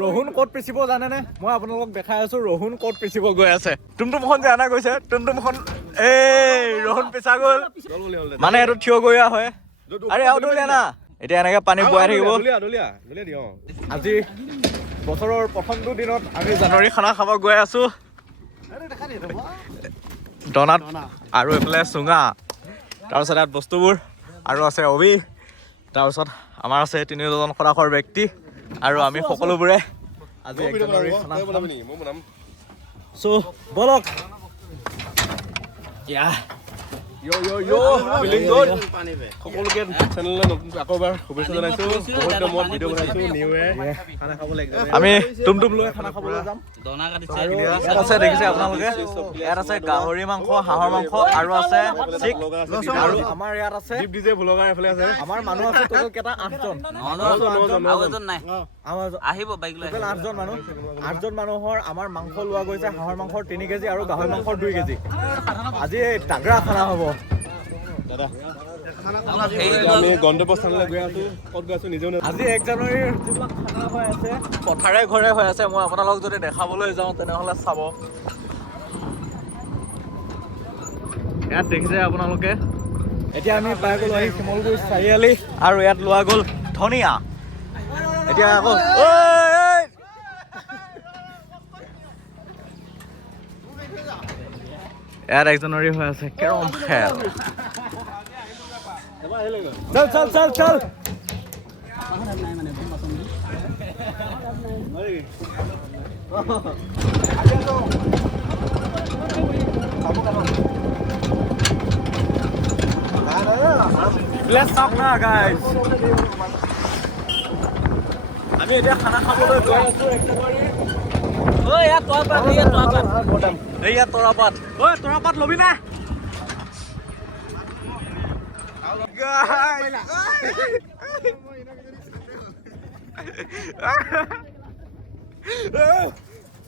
ৰহুন ক'ত পিচিব জানেনে? মই আপোনালোকক দেখাই আছো ৰহুন ক'ত পিচিব গৈ আছে। টুমটুমখন যে আনা গৈছে, টুমটুমখন এই ৰহুন পিছা গ'ল মানে এইটো থিয় গৈ হয়। আৰে আৰু দলিয়া না, এতিয়া এনেকে পানী বৈ থাকিব। আজি বছৰৰ প্ৰথমটো দিনত আমি জানুৱাৰী খানা খাব গৈ আছো দনাত আৰু এইফালে চুঙা, তাৰপিছত ইয়াত বস্তুবোৰ আৰু আছে অবি, তাৰপিছত আমাৰ আছে তিনিজন সদাশৰ ব্যক্তি আৰু আমি সকলোবোৰে আজি এক জানুৱাৰী খানা খাম। চ' বলক সকলোকে চেনেললৈ আকৌ এবাৰ শুভেচ্ছা জনাইছো। বহুত দিনৰ মূৰত ভিডিঅ' বনাইছো, নিউ ইয়েৰ খানা খাবলৈ আমি টুমটুম লৈ খানা খাবলৈ যাম। আৰু ইয়াত আছে দেখিছে আপোনালোকে, ইয়াত আছে গাহৰি মাংস, হাঁহৰ মাংস আৰু আছে চিক, আৰু আমাৰ ইয়াত আছে আমাৰ মানুহ আছে টোটেল কেইটা 8জন। আহিব বাইক লৈ 8জন মানুহ, 8জন মানুহৰ আমাৰ মাংস লোৱা গৈছে, হাঁহৰ মাংসৰ 3 কেজি আৰু গাহৰি মাংসৰ 2 কেজি। আজি তাগৰা খানা হ'ব। আমি গন্তব্যস্থানলৈ গৈ আছো, ক'ত গৈ আছো নিজেও নাজানো। আজি 1 জানুৱাৰীৰ যিবিলাক খানা হৈ আছে পথাৰে ঘৰে হৈ আছে। মই আপোনালোকক যদি দেখাবলৈ যাওঁ তেনেহ'লে চাব, ইয়াত দেখিছে আপোনালোকে। এতিয়া আমি পাই গ'লো আহি শিমলগুৰি চাৰিআলি আৰু ইয়াত লোৱা গ'ল ধনিয়া। এতিয়া আকৌ ইয়াত 1 জানুৱাৰী হৈ আছে, কেৰম খেল। চল চল চল চল Let's stop now guys. আমি এতিয়া খানা খাবলৈ গৈ আছো 1 জানুৱাৰী। ঐ ইয়াত তৰাপাত, ইয়াত তৰাপাত, ঐ তৰাপাত লবি না?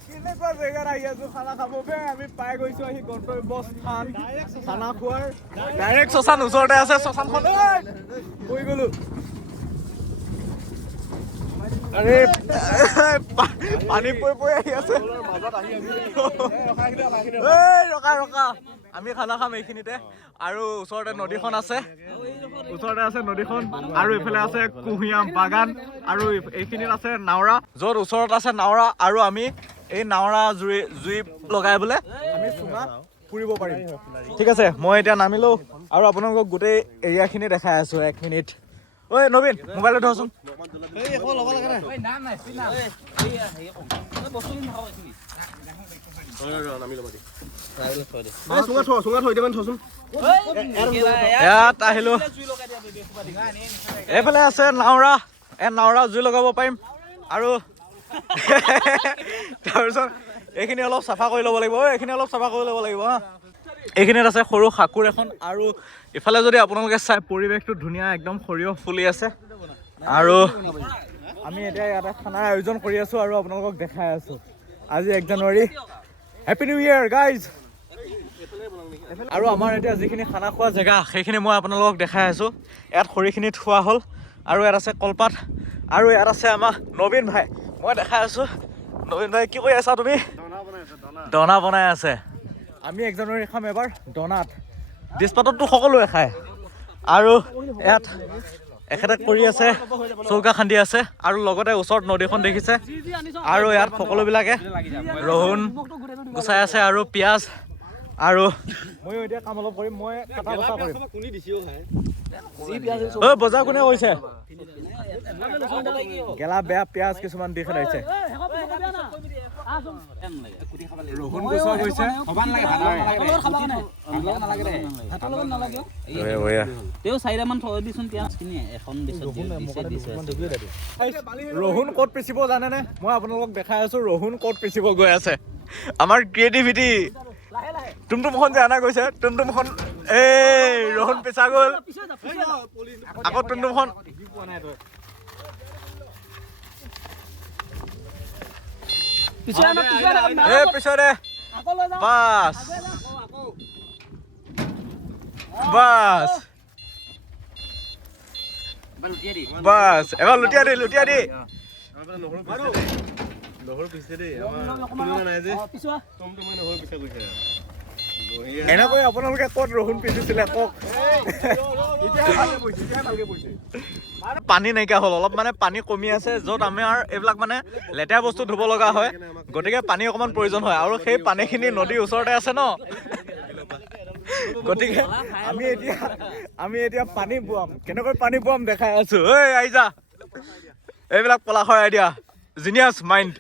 কেনেকুৱা জেগাত আহি আছো খানা খাব বে। আমি পাই গৈছো আহি গন্তব্যস্থান খানা খোৱাৰ। ডাইৰেক্ট শ্মশান ওচৰতে আছে, শ্মশানখন গৈ গলো। আৰে পানী পৰি পৰি আহি আছে। ৰখা ৰখা, আমি খানা খাম এইখিনিতে। আৰু ওচৰতে নদীখন আছে, ওচৰতে আছে নদীখন, আৰু এইফালে আছে কুঁহিয়াম বাগান, আৰু এইখিনিত আছে নাওৰা, য'ত ওচৰত আছে নাওৰা। আৰু আমি এই নাওৰা জুই লগাই বোলে আমি চুঙা ফুৰিব পাৰিম। ঠিক আছে, মই এতিয়া নামিলো আৰু আপোনালোকক গোটেই এৰিয়াখিনি দেখাই আছো 1 মিনিট। ঐ নবীন, মোবাইলটো ধৰচোন। ইয়াত আহিলো, এইফালে আছে নাওৰা, নাওৰা জুই লগাব পাৰিম। আৰু তাৰপিছত এইখিনি অলপ চাফা কৰি ল'ব লাগিব, এইখিনি অলপ চাফা কৰি ল'ব লাগিব হা। এইখিনিত আছে সৰু সাঁকোৰ এখন, আৰু ইফালে যদি আপোনালোকে চাই পৰিৱেশটো ধুনীয়া, একদম সৰিয়হ ফুলি আছে। আৰু আমি এতিয়া ইয়াতে খানাৰ আয়োজন কৰি আছো আৰু আপোনালোকক দেখাই আছো। আজি 1 জানুৱাৰী, হেপী নিউ ইয়েৰ গাইজ। আৰু আমাৰ এতিয়া যিখিনি খানা খোৱা জেগা সেইখিনি মই আপোনালোকক দেখাই আছো। ইয়াত খৰিখিনি থোৱা হ'ল, আৰু ইয়াত আছে কলপাত, আৰু ইয়াত আছে আমাৰ নবীন ভাই। মই দেখাই আছো, নবীন ভাই কি কৰি আছা তুমি? দনা বনাই আছে। আমি 1 জানুৱাৰী খাম এবাৰ দনাত, ডিছপাতততো সকলোৱে খায়। আৰু ইয়াত এখেতে কৰি আছে, চৌকা খান্দি আছে, আৰু লগতে ওচৰত নদীখন দেখিছে। আৰু ইয়াত সকলোবিলাকে ৰহুন গুচাই আছে আৰু পিঁয়াজ, আৰু ময়ো এতিয়া কাম অলপ কৰিম, মই কাটা বচা কৰিম। ঐ বজাৰ কোনে কৰিছে? গেলা বেয়া পিঁয়াজ কিছুমান দি খেলাইছে। ৰহুন ক'ত পিচিব জানেনে? মই আপোনালোকক দেখাই আছো ৰহুন ক'ত পিচিব গৈ আছে। আমাৰ ক্ৰিয়েটিভিটি। টুমটুমখন যে আনা গৈছে, টুমটুমখন এই ৰহুন পিছা গ'ল, আকৌ টুমটুমখন পিছৰে বাছ বাছ বাস এবাৰ লুটিয়া দি এনেকৈ আপোনালোকে ক'ত ৰহুন পিচিছিলে কওক পানী নাইকিয়া হ'ল অলপ মানে পানী কমি আছে য'ত আমাৰ এইবিলাক মানে লেতেৰা বস্তু ধুব লগা হয় গতিকে পানী অকণমান প্ৰয়োজন হয় আৰু সেই পানীখিনি নদীৰ ওচৰতে আছে ন গতিকে আমি এতিয়া পানী বোৱাম কেনেকৈ পানী বোৱাম দেখাই আছো ঐ আহি যা এইবিলাক পলাশৰ আইডিয়া জিনিয়াছ মাইণ্ড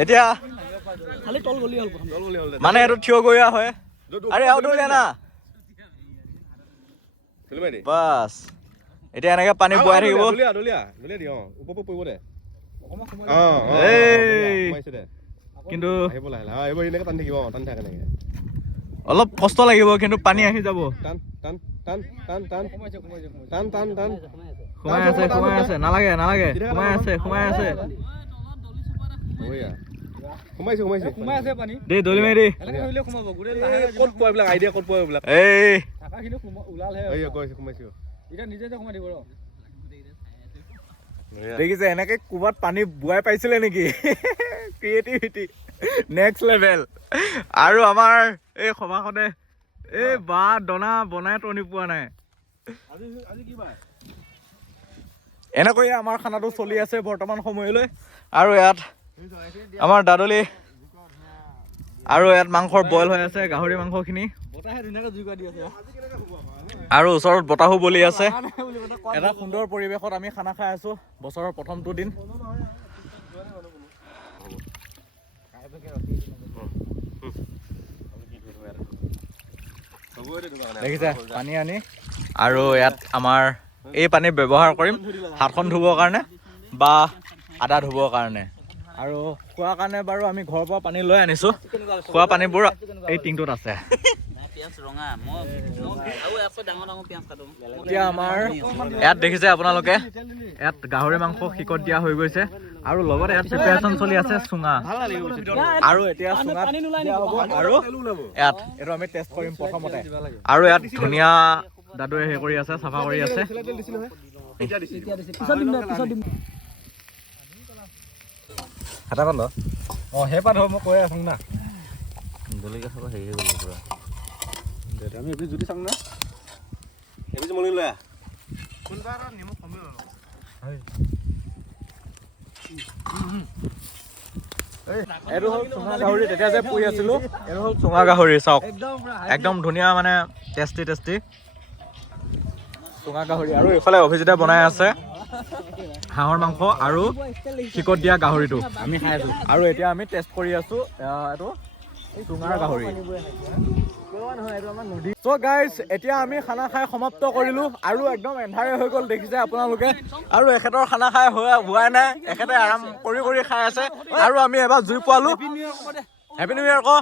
এতিয়া মানে এইটো থিয় গৈ হয় আৰে আৰু দৌৰিয়া না বাছ এতিয়া এনেকে পানী বোৱাই থাকিব কিন্তু অলপ কষ্ট লাগিব কিন্তু পানী আহি যাব সোমাই আছে নালাগে সোমাই আছে দেই দলি মাৰি দেই ক'ত পোৱা এইবিলাক আইডিয়া ক'ত পোৱা এইবিলাক দেখিছে এনেকে কোবাত পানী বোৱাই পাইছিলে নেকি ক্ৰিয়েটিভিটি নেক্সট লেভেল আৰু আমাৰ এই সভাখনে এই বা দনা বনাই টনি পোৱা নাই এনেকৈয়ে আমাৰ খানাটো চলি আছে বৰ্তমান সময়লৈ আৰু ইয়াত আমাৰ দাদলি আৰু ইয়াত মাংসৰ বইল হৈ আছে গাহৰি মাংসখিনি আৰু ওচৰত বতাহো বলি আছে এটা সুন্দৰ পৰিৱেশত আমি খানা খাই আছো বছৰৰ প্ৰথমটো দিন দেখিছে পানী আনি আৰু ইয়াত আমাৰ এই পানী ব্যৱহাৰ কৰিম হাতখন ধুবৰ কাৰণে বা আদা ধুবৰ কাৰণে আৰু খোৱাৰ কাৰণে বাৰু আমি ঘৰৰ পৰা পানী লৈ আনিছো খোৱা পানীবোৰ এই টিংটোত আছে এতিয়া আমাৰ ইয়াত দেখিছে আপোনালোকে ইয়াত গাহৰি মাংস শিকত দিয়া হৈ গৈছে আৰু লগতে ইয়াত প্ৰিপাৰেচন চলি আছে চুঙা আৰু এতিয়া চুঙাত দিয়া হ'ব আৰু ইয়াত এইটো আমি টেষ্ট কৰিম প্ৰথমতে আৰু ইয়াত ধুনীয়া দাদুৱে হেৰি কৰি আছে চাফা কৰি আছে হাতা পাত সেই পাত মই কৈ আছো না জলকীয়া চাব হেৰি হৈ গ'ল পুৰা আমি এবিধ জুতি চাম না এবিধ মলি লৈ কোনবা নিমখ কমি ল'লো এইটো হ'ল চুঙা গাহৰি তেতিয়া যে পুৰি আছিলো এইটো হ'ল চুঙা গাহৰি চাওক একদম ধুনীয়া মানে টেষ্টি চুঙা গাহৰি আৰু এইফালে অভিজিতে বনাই আছে হাঁহৰ মাংস আৰু শিকত দিয়া গাহৰিটো আমি খাই আছো আৰু এতিয়া আমি টেষ্ট কৰি আছো এইটো চুঙাৰ গাহৰি চ' গাইজ এতিয়া আমি খানা খাই সমাপ্ত কৰিলো আৰু একদম এন্ধাৰে হৈ গ'ল দেখিছে আপোনালোকে আৰু এখেতৰ খানা খাই হোৱাই নাই এখেতে আৰাম কৰি খাই আছে আৰু আমি এবাৰ জুই পোৱালো হেপী নিউ ইয়েৰ আকৌ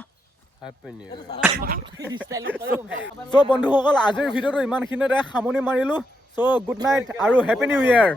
চ' বন্ধুসকল আজিৰ ভিডিঅ'টো ইমানখিনিতে সামৰণি মাৰিলো চ' গুড নাইট আৰু হেপী নিউ ইয়েৰ